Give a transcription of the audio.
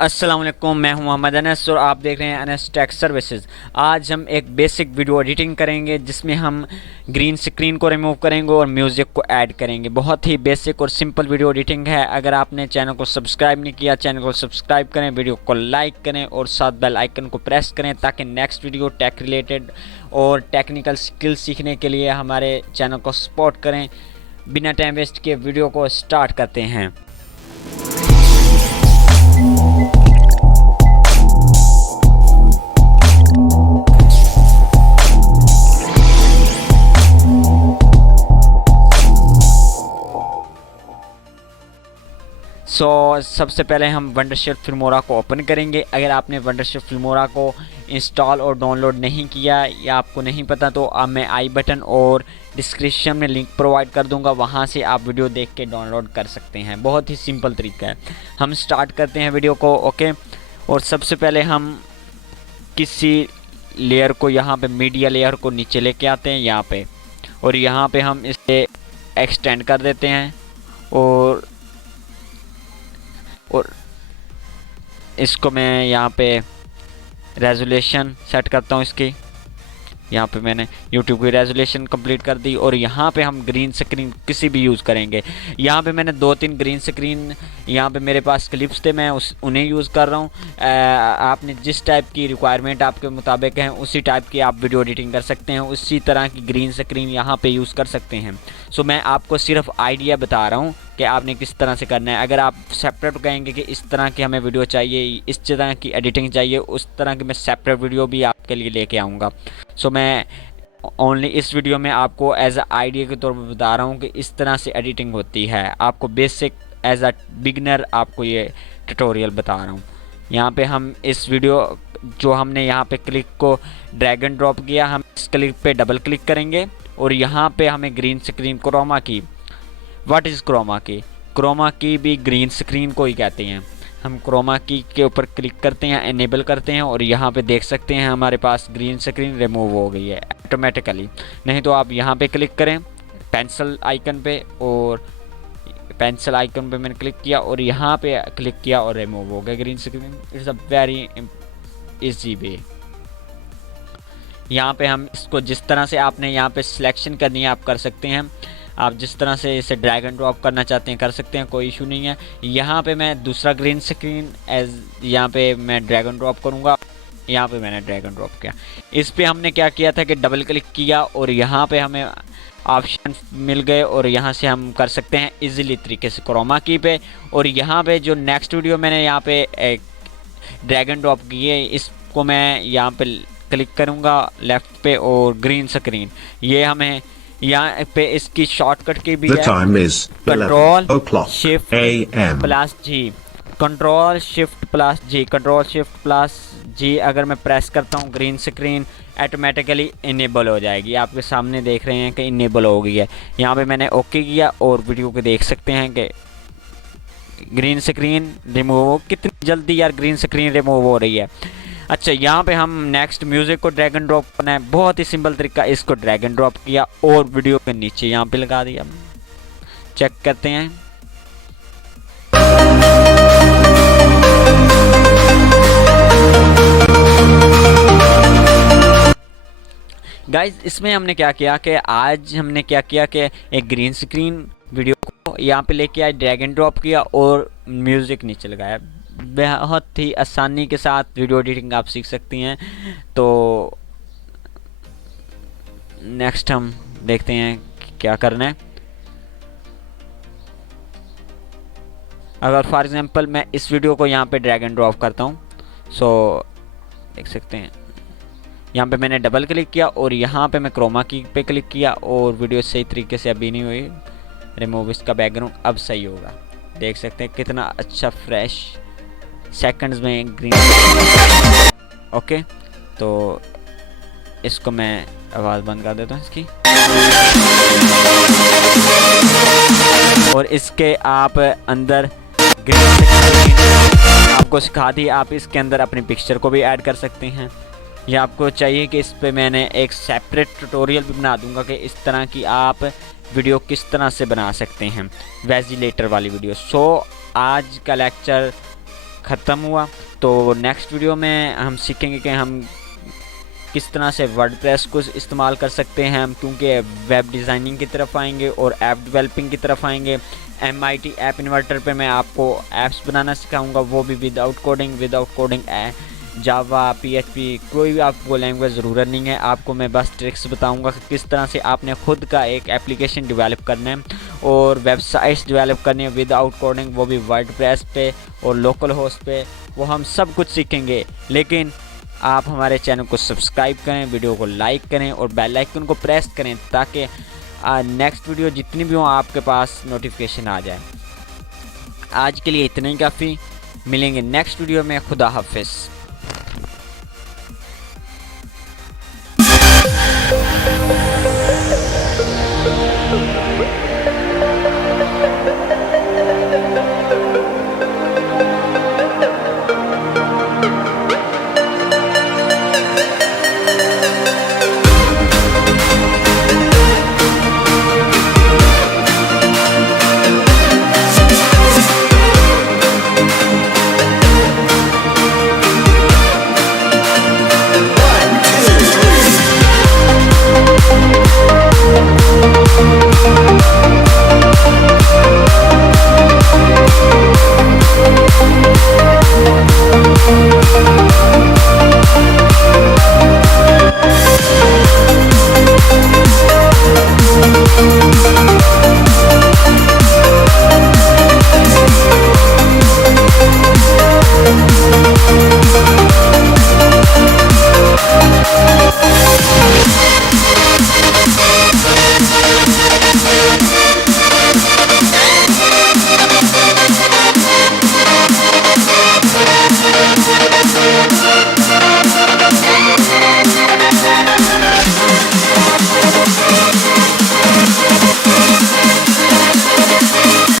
अस्सलाम वालेकुम, मैं हूं मोहम्मद अनस और आप देख रहे हैं अनस टेक सर्विसेज। आज हम एक बेसिक वीडियो एडिटिंग करेंगे जिसमें हम ग्रीन स्क्रीन को रिमूव करेंगे और म्यूज़िक को ऐड करेंगे। बहुत ही बेसिक और सिंपल वीडियो एडिटिंग है। अगर आपने चैनल को सब्सक्राइब नहीं किया, चैनल को सब्सक्राइब करें, वीडियो को लाइक करें और साथ बेल आइकन को प्रेस करें ताकि नेक्स्ट वीडियो टेक रिलेटेड और टेक्निकल स्किल सीखने के लिए हमारे चैनल को सपोर्ट करें। बिना टाइम वेस्ट किए वीडियो को स्टार्ट करते हैं। सबसे पहले हम वंडरशिफ्ट फिल्मोरा को ओपन करेंगे। अगर आपने वंडरशिफ्ट फिल्मोरा को इंस्टॉल और डाउनलोड नहीं किया या आपको नहीं पता तो अब मैं आई बटन और डिस्क्रिप्शन में लिंक प्रोवाइड कर दूंगा, वहां से आप वीडियो देख के डाउनलोड कर सकते हैं। बहुत ही सिंपल तरीका है। हम स्टार्ट करते हैं वीडियो को। ओके, और सबसे पहले हम किसी लेयर को यहाँ पे मीडिया लेयर को नीचे लेके आते हैं यहाँ पे, और यहाँ पे हम इसे एक्सटेंड कर देते हैं और इसको मैं यहाँ पे रेजोल्यूशन सेट करता हूँ इसकी। यहाँ पे मैंने YouTube की रेजोल्यूशन कंप्लीट कर दी और यहाँ पे हम ग्रीन स्क्रीन किसी भी यूज़ करेंगे। यहाँ पे मैंने 2-3 ग्रीन स्क्रीन यहाँ पे मेरे पास क्लिप्स थे, मैं उन्हें यूज़ कर रहा हूँ। आपने जिस टाइप की रिक्वायरमेंट आपके मुताबिक है उसी टाइप की आप वीडियो एडिटिंग कर सकते हैं, उसी तरह की ग्रीन स्क्रीन यहाँ पे यूज़ कर सकते हैं। सो मैं आपको सिर्फ आइडिया बता रहा हूँ कि आपने किस तरह से करना है। अगर आप सेपरेट कहेंगे कि इस तरह की हमें वीडियो चाहिए, इस तरह की एडिटिंग चाहिए, उस तरह की मैं सेपरेट वीडियो भी आपके लिए लेके आऊँगा। सो मैं ओनली इस वीडियो में आपको एज अ आइडिया के तौर पर बता रहा हूँ कि इस तरह से एडिटिंग होती है। आपको बेसिक एज अ बिगनर आपको ये ट्यूटोरियल बता रहा हूँ। यहाँ पे हम इस वीडियो जो हमने यहाँ पे क्लिक को ड्रैग एंड ड्रॉप किया, हम इस क्लिक पे डबल क्लिक करेंगे और यहाँ पे हमें ग्रीन स्क्रीन क्रोमा की, व्हाट इज़ क्रोमा की? क्रोमा की भी ग्रीन स्क्रीन को ही कहते हैं। हम क्रोमा की के ऊपर क्लिक करते हैं, इनेबल करते हैं और यहाँ पे देख सकते हैं हमारे पास ग्रीन स्क्रीन रिमूव हो गई है ऑटोमेटिकली। नहीं तो आप यहाँ पे क्लिक करें पेंसिल आइकन पे, और पेंसिल आइकन पे मैंने क्लिक किया और यहाँ पे क्लिक किया और रिमूव हो गया green screen. It's a very easy way. यहाँ पे हम इसको जिस तरह से आपने यहाँ पे सिलेक्शन करनी है आप कर सकते हैं। आप जिस तरह से इसे ड्रैग एंड ड्रॉप करना चाहते हैं कर सकते हैं, कोई इशू नहीं है। यहाँ पे मैं दूसरा ग्रीन स्क्रीन एज यहाँ पे मैं ड्रैग एंड ड्रॉप करूँगा। यहाँ पे मैंने ड्रैग एंड ड्रॉप किया। इस पे हमने क्या किया था कि डबल क्लिक किया और यहाँ पे हमें ऑप्शन मिल गए और यहाँ से हम कर सकते हैं इजीली तरीके से क्रोमा की पे। और यहाँ पे जो नेक्स्ट वीडियो मैंने यहाँ पे ड्रैग एंड ड्रॉप की है, इसको मैं यहाँ पे क्लिक करूँगा लेफ्ट पे और ग्रीन स्क्रीन, ये हमें यहाँ पे इसकी शॉर्टकट की भी है कंट्रोल शिफ्ट प्लस जी, कंट्रोल शिफ्ट प्लस जी, कंट्रोल शिफ्ट प्लस जी। अगर मैं प्रेस करता हूँ ग्रीन स्क्रीन ऑटोमेटिकली इनेबल हो जाएगी। आपके सामने देख रहे हैं कि इनेबल हो गई है। यहाँ पे मैंने ओके किया और वीडियो को देख सकते हैं कि ग्रीन स्क्रीन रिमूव, कितनी जल्दी यार ग्रीन स्क्रीन रिमूव हो रही है। अच्छा, यहाँ पे हम नेक्स्ट म्यूज़िक को ड्रैग एंड ड्रॉप करना है। बहुत ही सिंपल तरीका, इसको ड्रैग एंड ड्रॉप किया और वीडियो के नीचे यहाँ पे लगा दिया। चेक करते हैं। गाइज, इसमें हमने क्या किया कि आज हमने क्या किया कि एक ग्रीन स्क्रीन वीडियो को यहाँ पे लेके आए, ड्रैग एंड ड्रॉप किया और म्यूज़िक नीचे लगाया। बहुत ही आसानी के साथ वीडियो एडिटिंग आप सीख सकती हैं। तो नेक्स्ट हम देखते हैं क्या करना है। अगर फॉर एग्जांपल मैं इस वीडियो को यहाँ पे ड्रैग एंड ड्रॉप करता हूँ, सो देख सकते हैं यहाँ पे मैंने डबल क्लिक किया और यहाँ पे मैं क्रोमा की पे क्लिक किया और वीडियो सही तरीके से अभी नहीं हुई। रिमूव इसका बैकग्राउंड, अब सही होगा। देख सकते हैं कितना अच्छा फ्रेश सेकंड्स में ग्रीन। ओके, तो इसको मैं आवाज़ बंद कर देता हूँ इसकी, और इसके आप अंदर ग्रीन आपको सिखा दी। आप इसके अंदर अपनी पिक्चर को भी ऐड कर सकते हैं। या आपको चाहिए कि इस पे मैंने एक सेपरेट ट्यूटोरियल भी बना दूंगा कि इस तरह की आप वीडियो किस तरह से बना सकते हैं, वेजिलेटर वाली वीडियो। सो आज का लेक्चर ख़त्म हुआ। तो नेक्स्ट वीडियो में हम सीखेंगे कि हम किस तरह से वर्डप्रेस को इस्तेमाल कर सकते हैं हम, क्योंकि वेब डिज़ाइनिंग की तरफ आएंगे और ऐप डेवलपिंग की तरफ आएंगे। MIT ऐप इन्वर्टर पे मैं आपको ऐप्स बनाना सिखाऊंगा, वो भी विदाउट कोडिंग जावा PHP कोई भी आपको लैंग्वेज ज़रूरत नहीं है। आपको मैं बस ट्रिक्स बताऊंगा कि किस तरह से आपने खुद का एक एप्लीकेशन डेवलप करना है और वेबसाइट्स डेवलप करनी है विदाउट कोडिंग, वो भी वर्डप्रेस पे और लोकल होस्ट पे। वो हम सब कुछ सीखेंगे, लेकिन आप हमारे चैनल को सब्सक्राइब करें, वीडियो को लाइक करें और बेल आइकन को प्रेस करें ताकि नेक्स्ट वीडियो जितनी भी हो आपके पास नोटिफिकेशन आ जाए। आज के लिए इतना ही काफ़ी, मिलेंगे नेक्स्ट वीडियो में। खुदा हाफिज़।